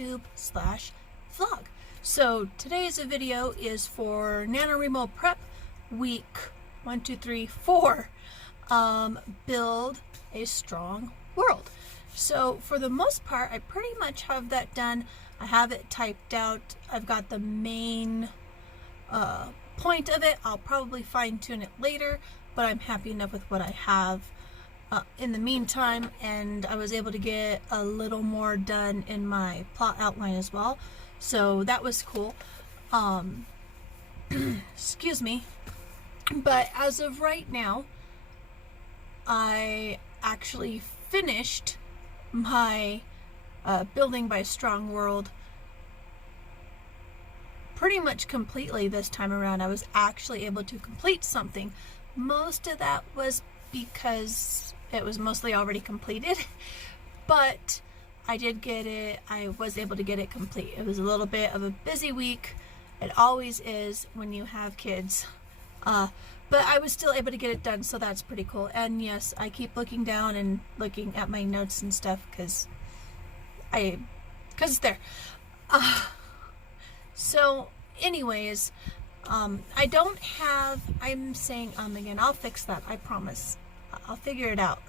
YouTube/vlog. So today's video is for NaNoWRIMO Prep Week 1, 2, 3, 4. Build a strong world. So for the most part, I pretty much have that done. I have it typed out. I've got the main point of it. I'll probably fine tune it later, but I'm happy enough with what I have in the meantime, and I was able to get a little more done in my plot outline as well. So that was cool. Excuse me. But as of right now, I actually finished my building by strong world pretty much completely this time around. I was actually able to complete something. Most of that was because it was mostly already completed, but I did get it. I was able to get it complete. It was a little bit of a busy week. It always is when you have kids. But I was still able to get it done, so that's pretty cool. And yes, I keep looking down and looking at my notes and stuff because it's there. So anyways, I don't have, I'm saying again, I'll fix that, I promise. I'll figure it out.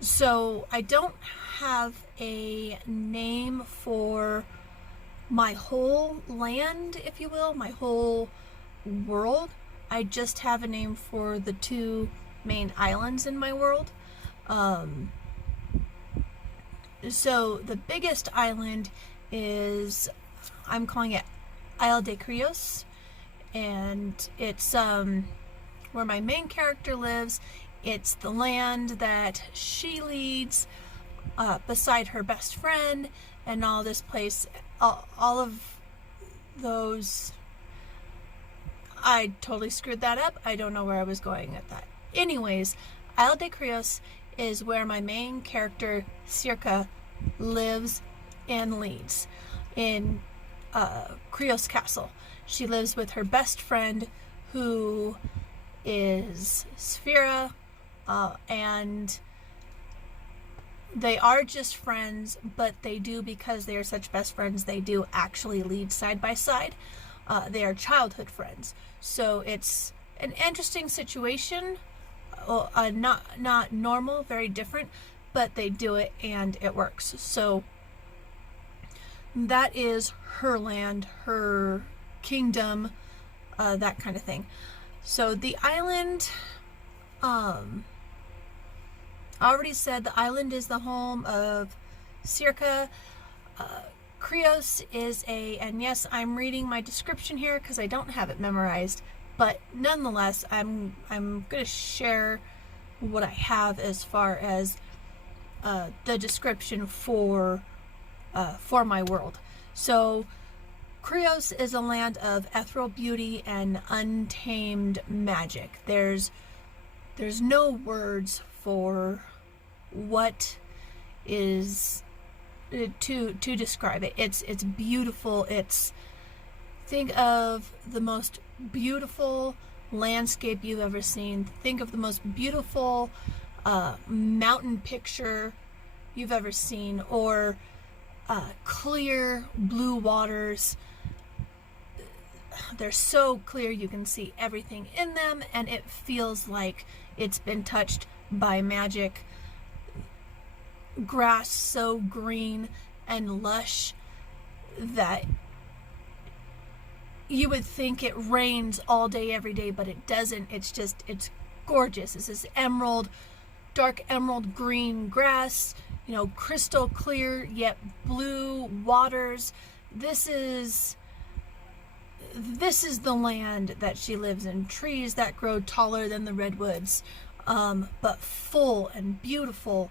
So I don't have a name for my whole land, if you will, my whole world. I just have a name for the two main islands in my world. So the biggest island is, I'm calling it Isle de Crios, and it's where my main character lives. It's the land that she leads beside her best friend, and all this place, all of those. I totally screwed that up. I don't know where I was going at that. Anyways, Isle de Crios is where my main character, Circa, lives and leads in Crios Castle. She lives with her best friend, who is Sphera, and they are just friends, but they do, because they are such best friends, they do actually lead side by side. They are childhood friends, so it's an interesting situation. Not normal, very different, but they do it and it works. So that is her land, her kingdom, that kind of thing. So the island, I already said the island is the home of Circa. Crios is and yes, I'm reading my description here because I don't have it memorized, but nonetheless, I'm going to share what I have as far as the description for my world. So Crios is a land of ethereal beauty and untamed magic. There's no words for what is to describe it. It's beautiful. Think of the most beautiful landscape you've ever seen. Think of the most beautiful mountain picture you've ever seen, or clear blue waters. They're so clear you can see everything in them, and it feels like it's been touched by magic. Grass so green and lush that you would think it rains all day every day, but it doesn't. It's gorgeous. It's this dark emerald green grass, crystal clear yet blue waters. This is the land that she lives in. Trees that grow taller than the redwoods, but full and beautiful.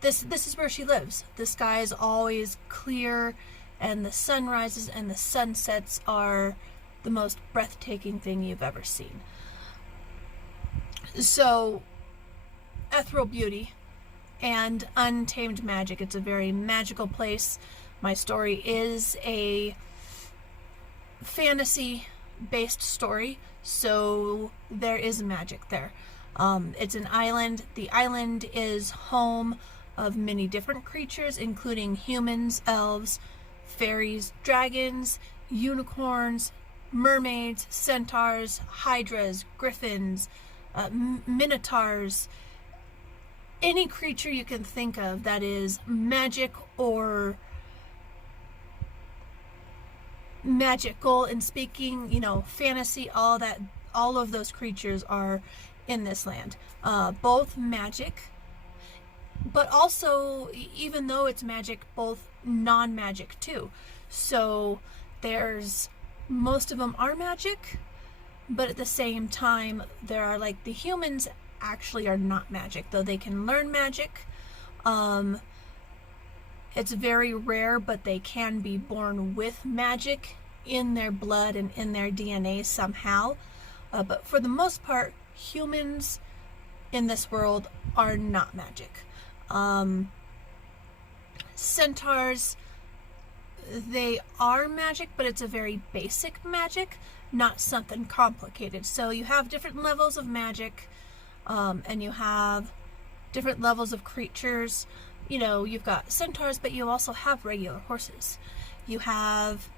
This is where she lives. The sky is always clear, and the sunrises and the sunsets are the most breathtaking thing you've ever seen. So, ethereal beauty and untamed magic. It's a very magical place. My story is a fantasy-based story, so there is magic there. It's an island. The island is home of many different creatures, including humans, elves, fairies, dragons, unicorns, mermaids, centaurs, hydras, griffins, minotaurs, any creature you can think of that is magic or magical in speaking, fantasy, all of those creatures are in this land. Both magic, but also, even though it's magic, both non-magic too. So most of them are magic, but at the same time, there are the humans actually are not magic, though they can learn magic. It's very rare, but they can be born with magic in their blood and in their DNA somehow. But for the most part, humans in this world are not magic. Centaurs, they are magic, but it's a very basic magic, not something complicated. So you have different levels of magic, and you have different levels of creatures. You've got centaurs, but you also have regular horses. You have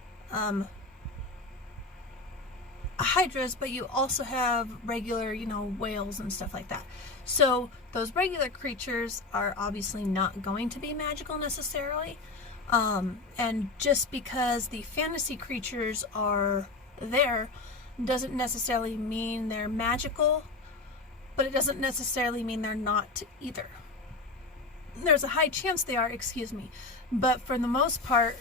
hydras, but you also have regular, whales and stuff like that. So those regular creatures are obviously not going to be magical necessarily. And just because the fantasy creatures are there doesn't necessarily mean they're magical, but it doesn't necessarily mean they're not either. There's a high chance they are, but for the most part,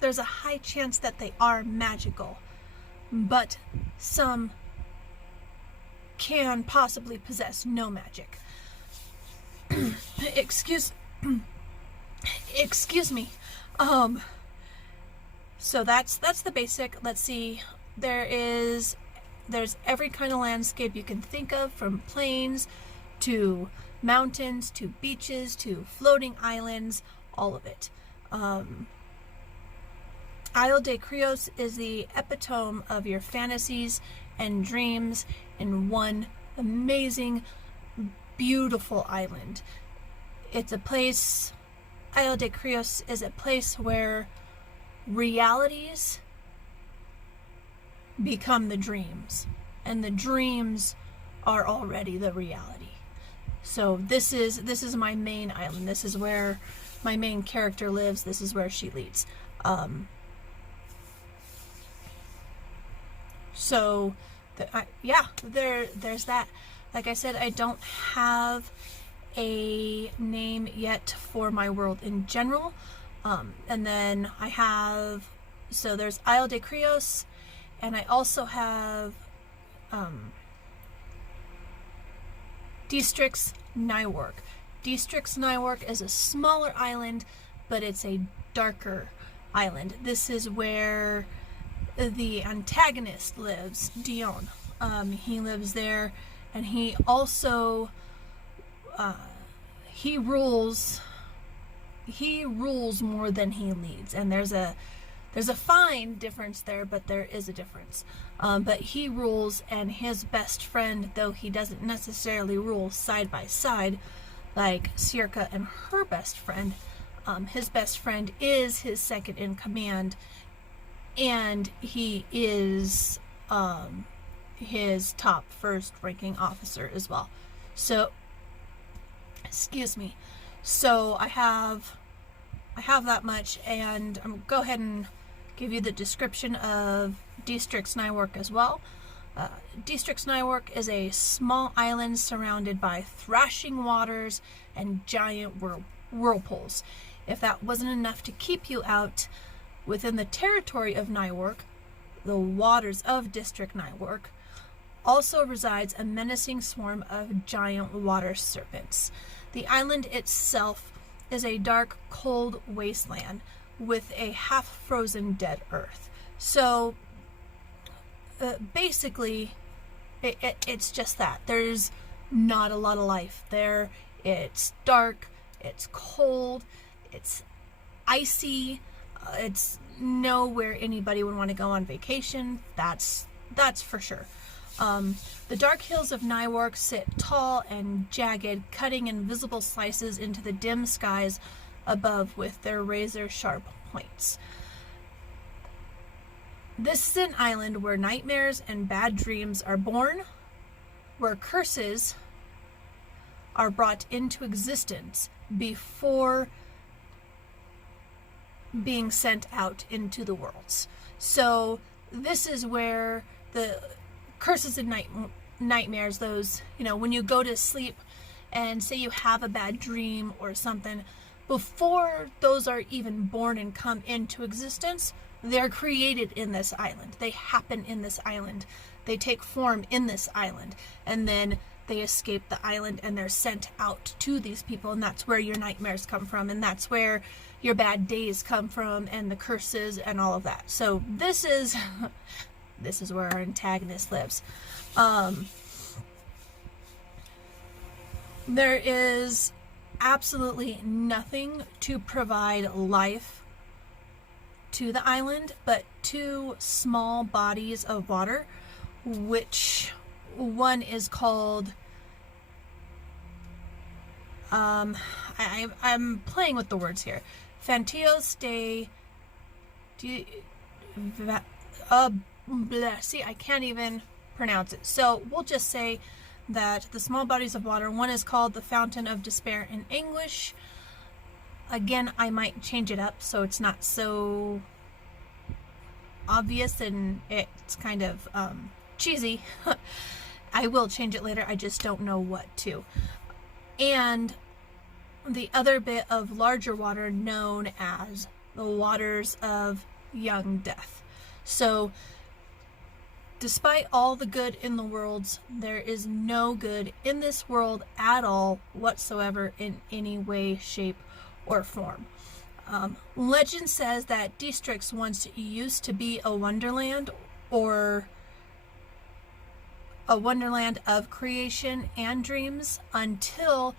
there's a high chance that they are magical, but some can possibly possess no magic. Excuse me. So that's the basic. Let's see. There's every kind of landscape you can think of, from plains to mountains to beaches to floating islands, all of it. Isle de Crios is the epitome of your fantasies and dreams in one amazing, beautiful island. Isle de Crios is a place where realities become the dreams, and the dreams are already the reality. So this is my main island. This is where my main character lives. This is where she leads. There's that. Like I said, I don't have a name yet for my world in general. And then there's Isle de Crios, and I also have Districts Nywork. Districts Nywork is a smaller island, but it's a darker island. This is where the antagonist lives, Dion. He lives there, and he also he rules more than he leads, and there's a fine difference there, but there is a difference. But he rules, and his best friend, though he doesn't necessarily rule side by side like Circa and her best friend, his best friend is his second in command, and he is his top first ranking officer as well. So, excuse me. So I have that much, and I'm gonna go ahead and give you the description of Districts Nywork as well. Districts Nywork is a small island surrounded by thrashing waters and giant whirlpools. If that wasn't enough to keep you out, within the territory of Nywork, the waters of District Nywork, also resides a menacing swarm of giant water serpents. The island itself is a dark, cold wasteland with a half-frozen dead earth. So, basically, it's just that. There's not a lot of life there. It's dark, it's cold, it's icy, it's nowhere anybody would want to go on vacation. That's for sure. The dark hills of Niwark sit tall and jagged, cutting invisible slices into the dim skies above with their razor-sharp points. This is an island where nightmares and bad dreams are born, where curses are brought into existence before being sent out into the worlds. So this is where the curses and nightmares, those, when you go to sleep and say you have a bad dream or something, before those are even born and come into existence, they're created in this island. They happen in this island. They take form in this island. And then they escape the island and they're sent out to these people. And that's where your nightmares come from. And that's where your bad days come from, and the curses and all of that. So this is where our antagonist lives. There is absolutely nothing to provide life to the island but two small bodies of water, which one is called I'm playing with the words here. Fantios de see, I can't even pronounce it. So we'll just say that the small bodies of water, one is called the Fountain of Despair in English. Again, I might change it up so it's not so obvious and it's kind of cheesy. I will change it later, I just don't know what to. And the other bit of larger water known as the Waters of Young Death. So despite all the good in the worlds, there is no good in this world at all whatsoever in any way, shape, or form. Legend says that Districts once used to be a wonderland, or a wonderland of creation and dreams, until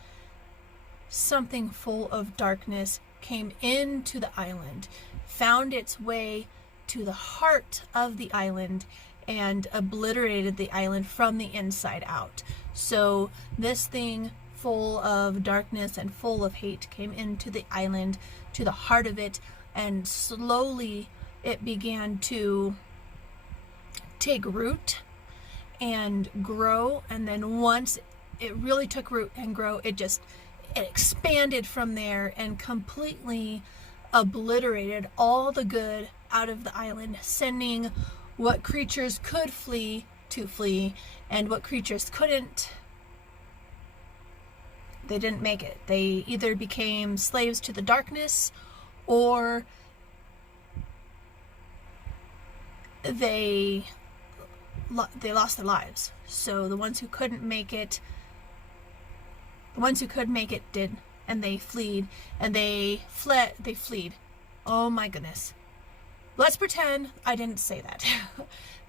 something full of darkness came into the island, found its way to the heart of the island, and obliterated the island from the inside out. So this thing full of darkness and full of hate came into the island, to the heart of it, and slowly it began to take root and grow. And then once it really took root and grow, it expanded from there and completely obliterated all the good out of the island, sending what creatures could flee to flee, and what creatures couldn't, they didn't make it. They either became slaves to the darkness, or they lost their lives. So the ones who couldn't make it, the ones who could make it did, and they fled. Oh my goodness. Let's pretend I didn't say that.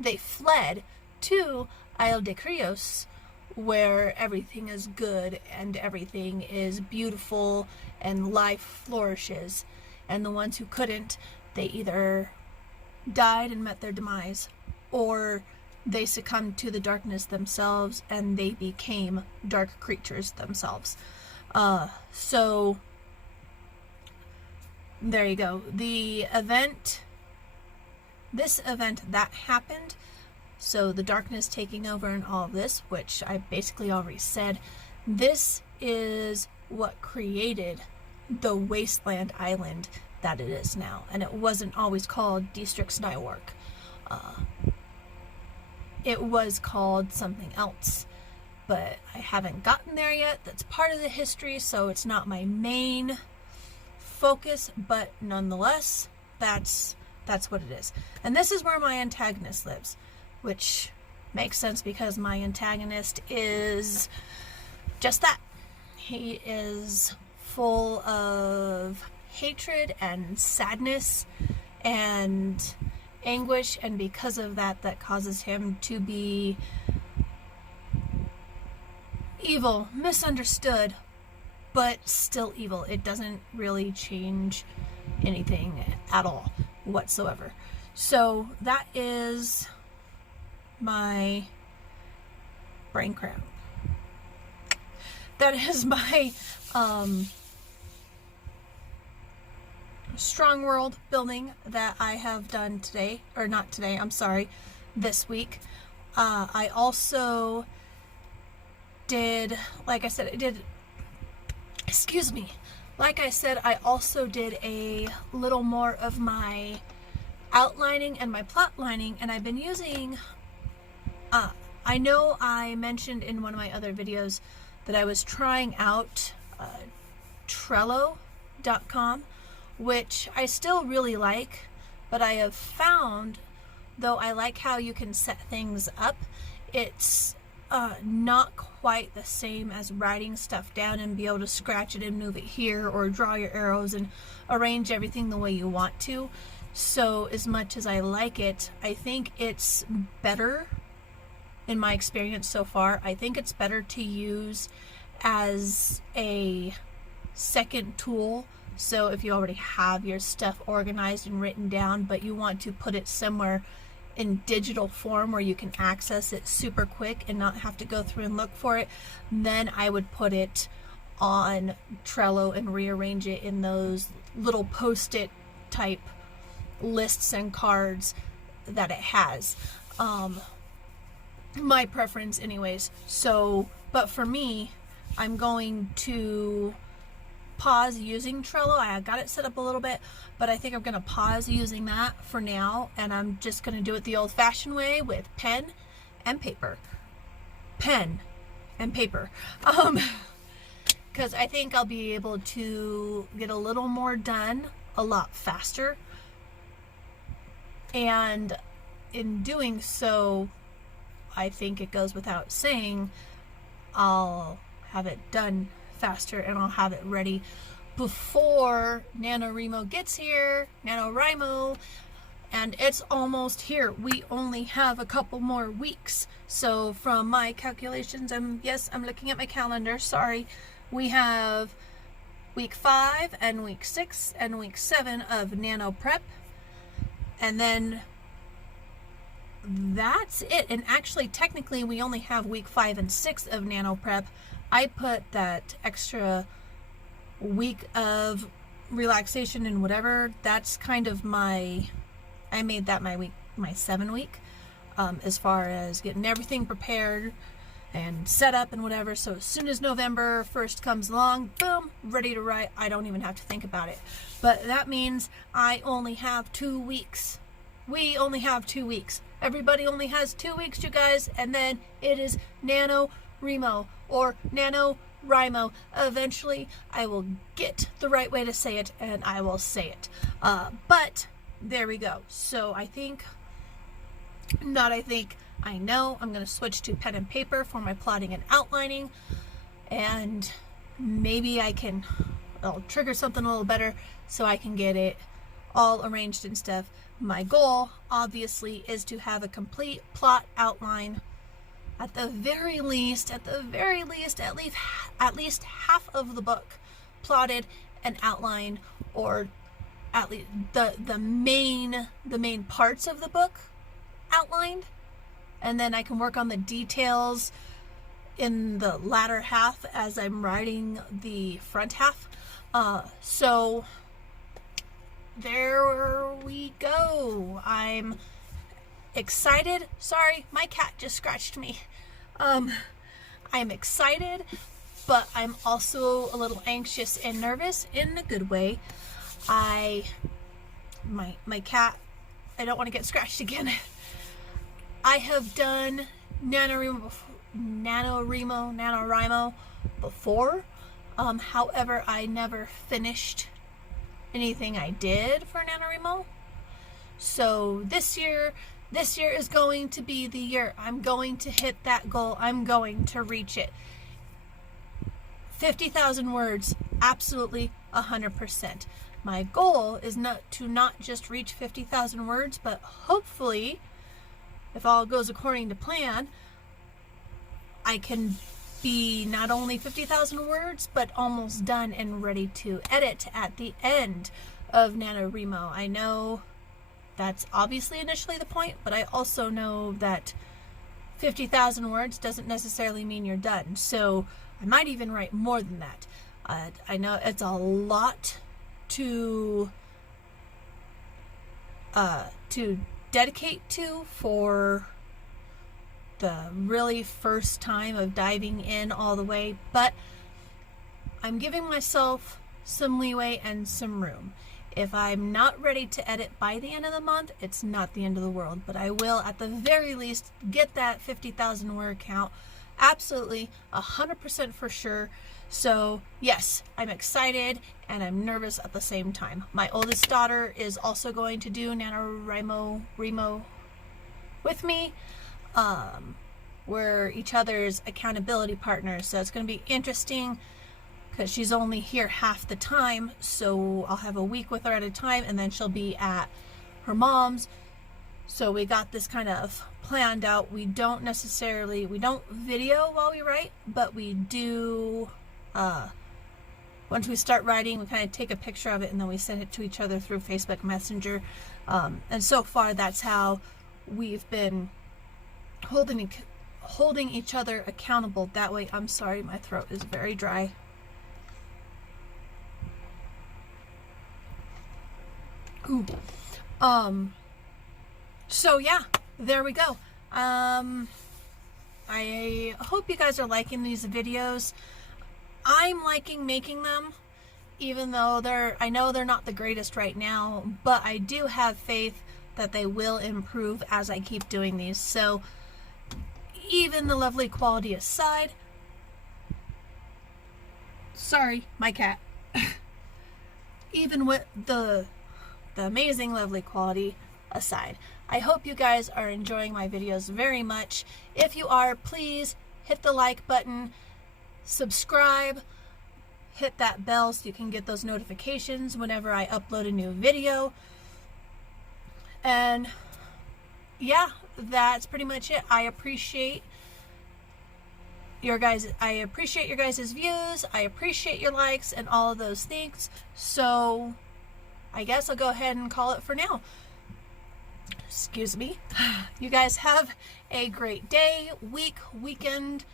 They fled to Isle de Crios, where everything is good and everything is beautiful and life flourishes. And the ones who couldn't, they either died and met their demise, or they succumbed to the darkness themselves and they became dark creatures themselves. So there you go. This event that happened, so the darkness taking over and all of this, which I basically already said, this is what created the wasteland island that it is now. And it wasn't always called Districts Niwark. It was called something else, but I haven't gotten there yet. That's part of the history, so it's not my main focus, but nonetheless, that's what it is. And this is where my antagonist lives, which makes sense because my antagonist is just that. He is full of hatred and sadness and anguish, and because of that, that causes him to be evil, misunderstood, but still evil. It doesn't really change anything at all whatsoever. So that is my brain cramp. That is my strong world building that I have done today, or not today, I'm sorry, this week. I also did, like I said, I also did a little more of my outlining and my plot lining, and I've been using, I know I mentioned in one of my other videos that I was trying out Trello.com, which I still really like, but I have found, though I like how you can set things up, it's not quite the same as writing stuff down and be able to scratch it and move it here, or draw your arrows and arrange everything the way you want to. So as much as I like it, I think it's better, in my experience so far, I think it's better to use as a second tool. So if you already have your stuff organized and written down, but you want to put it somewhere in digital form where you can access it super quick and not have to go through and look for it, then I would put it on Trello and rearrange it in those little post-it type lists and cards that it has. My preference anyways. So, but for me, I'm going to pause using Trello. I got it set up a little bit, but I think I'm going to pause using that for now, and I'm just going to do it the old-fashioned way with pen and paper. Pen and paper. Because I think I'll be able to get a little more done a lot faster, and in doing so, I think it goes without saying, I'll have it done faster and I'll have it ready before NaNoWRIMO gets here, NaNoWRIMO, and it's almost here. We only have a couple more weeks. So from my calculations, I'm looking at my calendar, sorry, we have week 5 and week 6 and week 7 of Nano Prep, and then that's it. And actually, technically, we only have week 5 and 6 of Nano Prep. I put that extra week of relaxation and whatever. That's kind of I made that my 7 week, as far as getting everything prepared and set up and whatever. So as soon as November 1st comes along, boom, ready to write. I don't even have to think about it. But that means I only have 2 weeks. We only have 2 weeks. Everybody only has 2 weeks, you guys, and then it is NaNoWRIMO or NaNoWRIMO. Eventually, I will get the right way to say it, and I will say it. But there we go. So I know I'm going to switch to pen and paper for my plotting and outlining, and maybe I'll trigger something a little better so I can get it all arranged and stuff. My goal, obviously, is to have a complete plot outline, at least half of the book plotted and outlined, or at least the main parts of the book outlined, and then I can work on the details in the latter half as I'm writing the front half. So there we go. I'm excited. Sorry, my cat just scratched me. I'm excited, but I'm also a little anxious and nervous in a good way. My cat, I don't want to get scratched again. I have done NaNoWRIMO before. However, I never finished anything I did for NaNoWRIMO. So this year is going to be the year. I'm going to hit that goal. I'm going to reach it. 50,000 words, absolutely 100%. My goal is not just reach 50,000 words, but hopefully, if all goes according to plan, I can be not only 50,000 words, but almost done and ready to edit at the end of NaNoWRIMO. I know that's obviously initially the point, but I also know that 50,000 words doesn't necessarily mean you're done. So I might even write more than that. I know it's a lot to dedicate to for the really first time of diving in all the way, but I'm giving myself some leeway and some room. If I'm not ready to edit by the end of the month, it's not the end of the world, but I will at the very least get that 50,000 word count. Absolutely, 100% for sure. So yes, I'm excited and I'm nervous at the same time. My oldest daughter is also going to do NANOWRIMO with me. We're each other's accountability partners, so it's going to be interesting because she's only here half the time, so I'll have a week with her at a time, and then she'll be at her mom's. So we got this kind of planned out. We don't video while we write, but we do, once we start writing, we kind of take a picture of it and then we send it to each other through Facebook Messenger. And so far, that's how we've been holding each other accountable that way. I'm sorry, my throat is very dry. Ooh. So yeah, there we go. I hope you guys are liking these videos. I'm liking making them, even though I know they're not the greatest right now, but I do have faith that they will improve as I keep doing these. So even the lovely quality aside, sorry, my cat. Even with the amazing lovely quality aside, I hope you guys are enjoying my videos very much. If you are, please hit the like button, subscribe, hit that bell so you can get those notifications whenever I upload a new video. And yeah, that's pretty much it. I appreciate your guys' views. I appreciate your likes and all of those things. So I guess I'll go ahead and call it for now. Excuse me. You guys have a great day, week, weekend,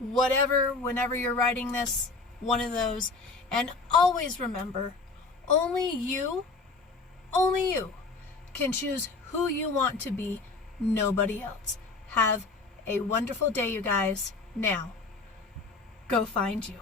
whatever, whenever you're writing this, one of those. And always remember, only you can choose who you want to be, nobody else. Have a wonderful day, you guys. Now, go find you.